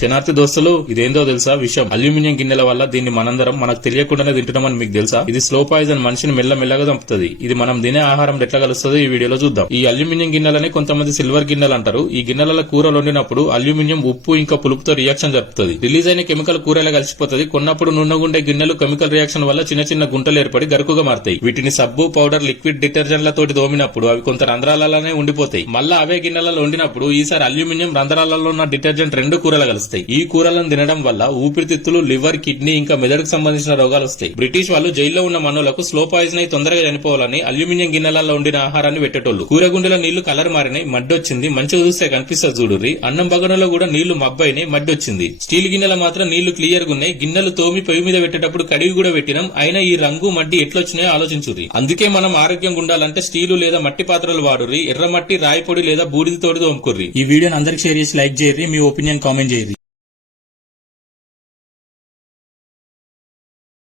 శనార్థి దోస్తులు, ఇదేందో తెలుసా విషయం? అల్యూమినియం గిన్నెల వల్ల దీన్ని మనందరం మనకు తెలియకుండానే తింటున్నామని మీకు తెలుసా? ఇది స్లో పాయిజన్, మనిషిని మెల్లమెల్లగా చంపుతుంది. ఇది మనం తినే ఆహారం ఎట్లా కలుస్తుందో ఈ వీడియోలో చూద్దాం. ఈ అల్యూమినియం గిన్నెలని కొంతమంది సిల్వర్ గిన్నెలు అంటారు. ఈ గిన్నెల కూరలు వండినప్పుడు అల్యూమినియం ఉప్పు ఇంకా పులుపుతో రియాక్షన్ జరుపుతుంది. రిలీజ్ అయిన కెమికల్ కూరలో కలిసిపోతుంది. కొన్నప్పుడు నున్నగుండే గిన్నెలు కెమికల్ రియాక్షన్ వల్ల చిన్న చిన్న గుంటలు ఏర్పడి గరుకుగా మారుతాయి. వీటిని సబ్బు, పౌడర్, లిక్విడ్ డిటర్జెంట్లతోటి దోమినప్పుడు అవి కొంత రంధ్రాలలోనే ఉండిపోతాయి. మళ్ళా అవే గిన్నెలలో వండినప్పుడు ఈసారి అల్యూమినియం రంధ్రాలలో ఉన్న డిటర్జెంట్ రెండు కూరలు కలుస్తాయి. ఈ కూరలను తినడం వల్ల ఊపిరితిత్తులు, లివర్, కిడ్నీ ఇంకా మెదడుకు సంబంధించిన రోగాలు వస్తాయి. బ్రిటిష్ వాళ్ళు జైల్లో ఉన్న మనులకు స్లో పాయిజన్ అయి తొందరగా చనిపోవాలని అల్యూమినియం గిన్నెలలో వండిన ఆహారాన్ని పెట్టేటోళ్లు. కూరగుండెల నీళ్లు కలర్ మారినాయి, మడ్డొచ్చింది. మంచిగా చూస్తే కనిపిస్తుంది చూడుర్రి. అన్నం బగనలో కూడా నీళ్లు మబ్బైనాయి, మడ్డొచ్చింది. స్టీల్ గిన్నెల మాత్రం నీళ్లు క్లియర్ గా ఉన్నాయి. గిన్నెలు తోమి పొయ్యి మీద పెట్టేటప్పుడు కడిగి కూడా పెట్టినాం. అయినా ఈ రంగు మడ్డి ఎట్లొచ్చినాయో ఆలోచించుర్రి. అందుకే మనం ఆరోగ్యంగా ఉండాలంటే స్టీలు లేదా మట్టి పాత్రలు వాడుర్రి. ఎర్రమట్టి, రాయి పొడి లేదా బూడిదతోటి తోముకుర్రి. ఈ వీడియోని అందరికి షేర్ చేసి లైక్ చేయర్రి. మీ ఒపీనియన్ కామెంట్ చేయర్రి.